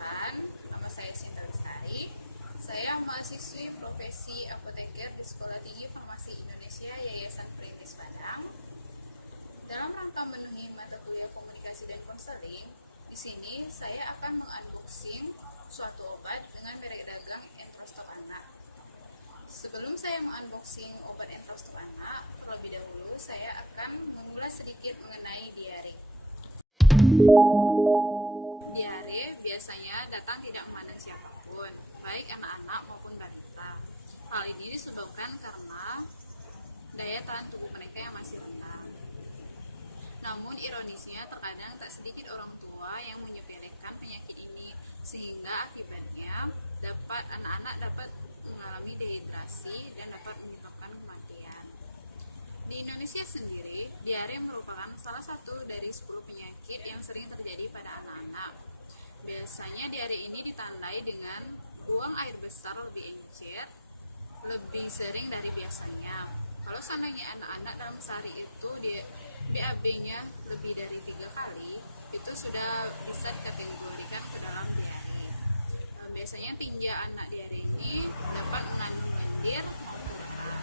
Perkenalkan, nama saya Sinta Lestari. Saya mahasiswi profesi apoteker di Sekolah Tinggi Farmasi Indonesia Yayasan Perintis Padang. Dalam rangka memenuhi mata kuliah komunikasi dan konseling, di sini saya akan mengunboxing suatu obat dengan merek dagang Entrostop Anak. Sebelum saya mengunboxing obat Entrostop Anak, terlebih dahulu saya akan mengulas sedikit mengenai diare. Diare biasanya datang tidak memandang siapapun, baik anak-anak maupun balita. Hal ini disebabkan karena daya tahan tubuh mereka yang masih rendah. Namun ironisnya terkadang tak sedikit orang tua yang menyepelekan penyakit ini, sehingga akibatnya anak-anak dapat mengalami dehidrasi dan dapat menyebabkan kematian. Di Indonesia sendiri, diare merupakan salah satu dari 10 penyakit yang sering terjadi pada anak-anak. Biasanya diare ini ditandai dengan buang air besar lebih encer, lebih sering dari biasanya. Kalau seandainya anak-anak dalam sehari itu BAB-nya lebih dari 3 kali, itu sudah bisa dikategorikan ke dalam diare. Biasanya tinja anak diare ini dapat mengandung lendir maupun berat.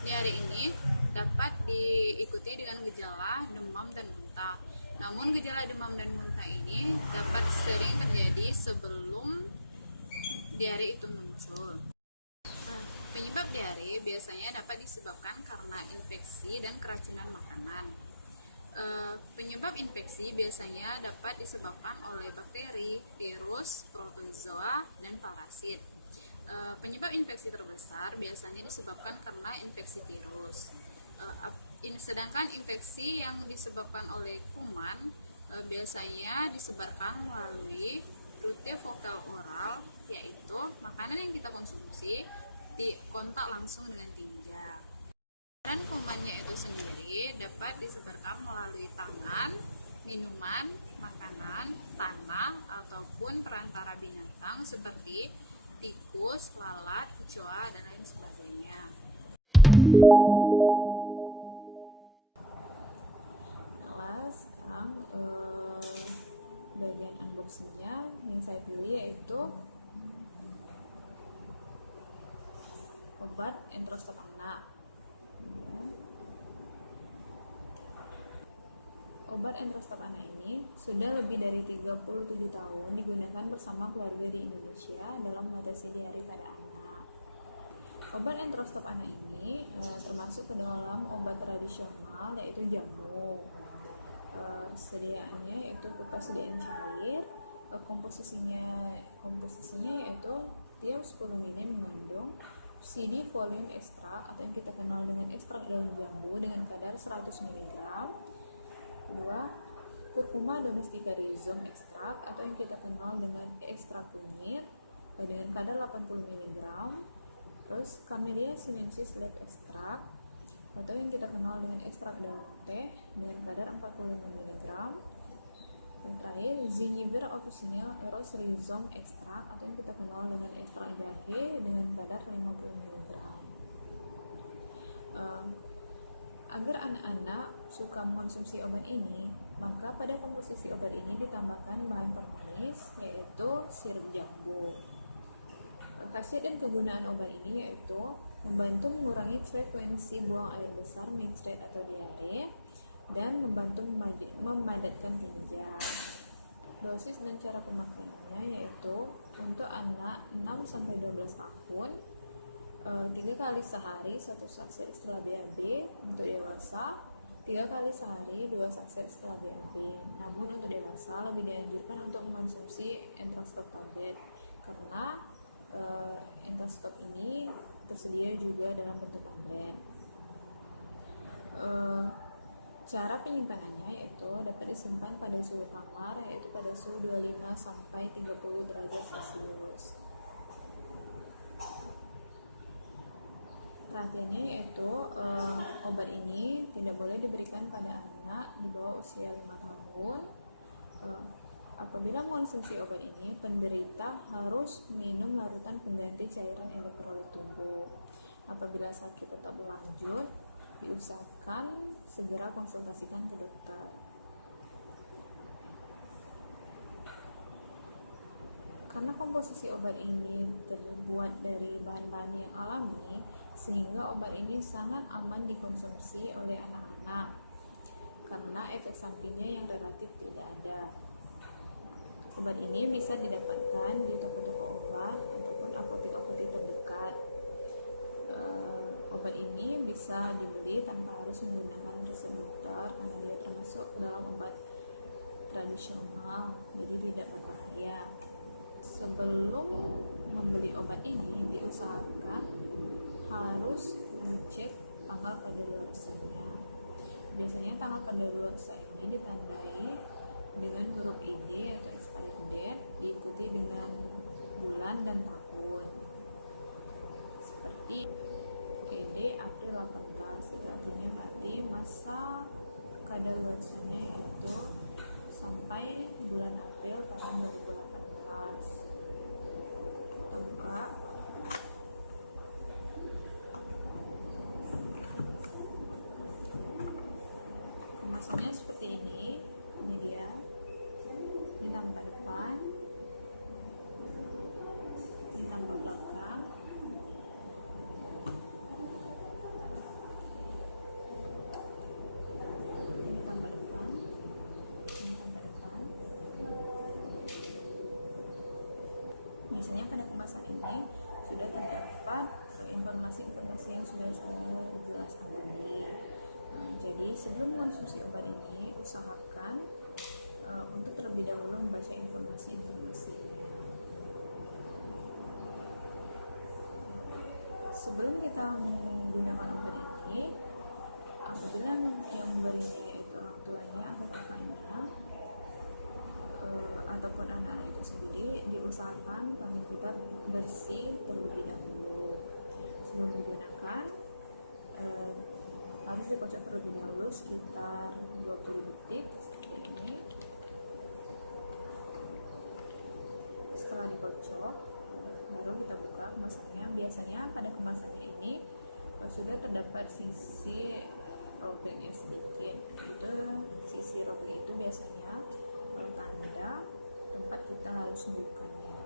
Diare ini dapat diikuti dengan gejala demam dan muntah. Namun gejala demam dan muntah ini dapat sering terjadi sebelum diare itu muncul. Penyebab diare biasanya dapat disebabkan karena infeksi dan keracunan makanan. Penyebab infeksi biasanya dapat disebabkan oleh bakteri, virus, protozoa, dan parasit. Penyebab infeksi terbesar biasanya disebabkan karena infeksi virus. Sedangkan infeksi yang disebabkan oleh kuman biasanya disebarkan melalui rute vokal oral, yaitu makanan yang kita konsumsi di kontak langsung dengan tinja. Dan kumannya itu sendiri dapat disebarkan melalui tangan, minuman, makanan, tanah, ataupun perantara binatang seperti tikus, lalat, kecoa, dan lain sebagainya. Nah, sekarang bagian unboxingnya yang saya pilih yaitu obat Entrostop Anak. Obat Entrostop Anak ini sudah lebih dari 37 tahun digunakan bersama keluarga di Indonesia dalam mengatasi diare pada anak. Obat Entrostop Anak ini termasuk ke dalam obat tradisional yaitu jamu. Sediaannya yaitu ketersediaan cair, komposisinya yaitu tiap 10 ml mengandung CD volume ekstrak atau yang kita kenal dengan ekstrak daun jambu dengan kadar 100 mg. Kedua, Curcuma domestica rhizome ekstrak atau yang kita kenal dengan ekstrak kunyit dengan kadar 80 mg. Terus Camellia sinensis leaf ekstrak atau yang kita kenal dengan ekstrak daun teh dengan kadar 45 mg. Dan terakhir, Zingiber officinale rose rhizome ekstrak atau yang kita kenal dengan ekstrak jahe dengan kadar 50 mg. Agar anak-anak suka mengkonsumsi obat ini, maka pada komposisi obat ini ditambahkan bahan pemanis yaitu sirup jambu. Khasiat dan kegunaan obat ini yaitu membantu mengurangi frekuensi buang air besar menstruasi atau diare dan membantu memadatkan tinja. Dosis dan cara pemakaiannya yaitu untuk anak 6-12 tahun 3 kali sehari 1 saset setelah BAB. Untuk dewasa 3 kali sehari 2 saset setelah BAB. Namun untuk dewasa lebih dianjurkan untuk mengkonsumsi Entrostop tablet karena Entrostop ini tersedia juga dalam bentuk tablet. Cara penyimpanannya yaitu dapat disimpan pada suhu kamar yaitu pada suhu 25-30 derajat Celcius. Perhatiannya yaitu obat ini tidak boleh diberikan pada anak di bawah usia 5 tahun. Apabila mengonsumsi obat ini, penderita harus minum larutan pengganti cairan elektrolit tubuh. Apabila sakit tetap berlanjut, diusahakan segera konsultasikan ke dokter. Karena komposisi obat ini terbuat dari bahan-bahan yang alami, sehingga obat ini sangat aman dikonsumsi oleh anak-anak karena efek sampingnya yang relatif tidak ada. Obat ini bisa didapatkan di toko-toko obat ataupun apotek-apotek terdekat. Obat ini bisa dibeli tanpa harus menggunakan resep dokter karena dia termasuk dalam obat tradisional, jadi tidak berbahaya. Sebelum membeli obat ini, diusahakan harus mengecek tanggal kadaluarsanya. Biasanya tanggal kadaluarsa ini ditandai dengan huruf ED atau expiry date, diikuti dengan bulan dan tahun. Seperti ED April 18, itu artinya berarti masa kadaluarsanya yaitu sampai bulan April tahun 2018. Kita buka. Kemasannya seperti ini dia. Ini tampak depan, ini tampak belakang. Ini tampak depan, ini tampak depan. Biasanya pada kemasan ini sudah terdapat informasi-informasi yang sudah saya jelaskan tadi. Jadi sebelum mengonsumsi obat ini, usahakan untuk terlebih dahulu membaca informasi-informasinya. Sebelum kita menggunakan obat ini, apabila yang memberinya yaitu orang tuanya atau kakaknya ataupun anak itu sendiri, diusahakan tangan kita bersih terlebih dahulu. Sebelum digunakan, harus dikocok terlebih dahulu sekitar 20 detik seperti ini. Setelah dikocok, baru kita buka kemasannya. Biasanya pada kemasannya ini sudah terdapat sisi robeknya sedikit. Itu sisi robek itu biasanya tanda tempat kita harus membukanya.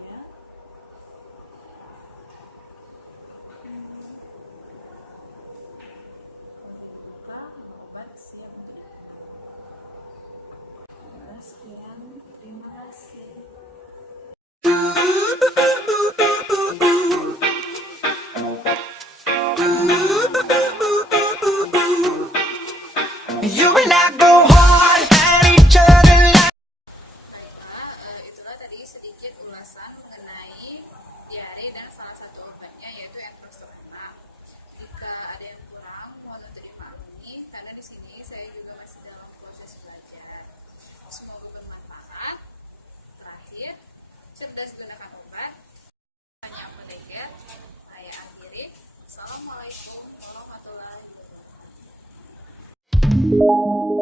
Ya. Kalau dibuka, obat siap untuk diminum. Sekian, terima kasih. Baiklah, itulah tadi sedikit ulasan mengenai diare dan salah satu obatnya yaitu Enprostoana. Jika ada yang kurang, mohon untuk dimaklumi karena di sini saya juga masih dalam proses belajar. Semoga bermanfaat. Terakhir, cerdas gunakan obat. Banyak apoteker. Saya akhiri. Assalamualaikum warahmatullahi wabarakatuh.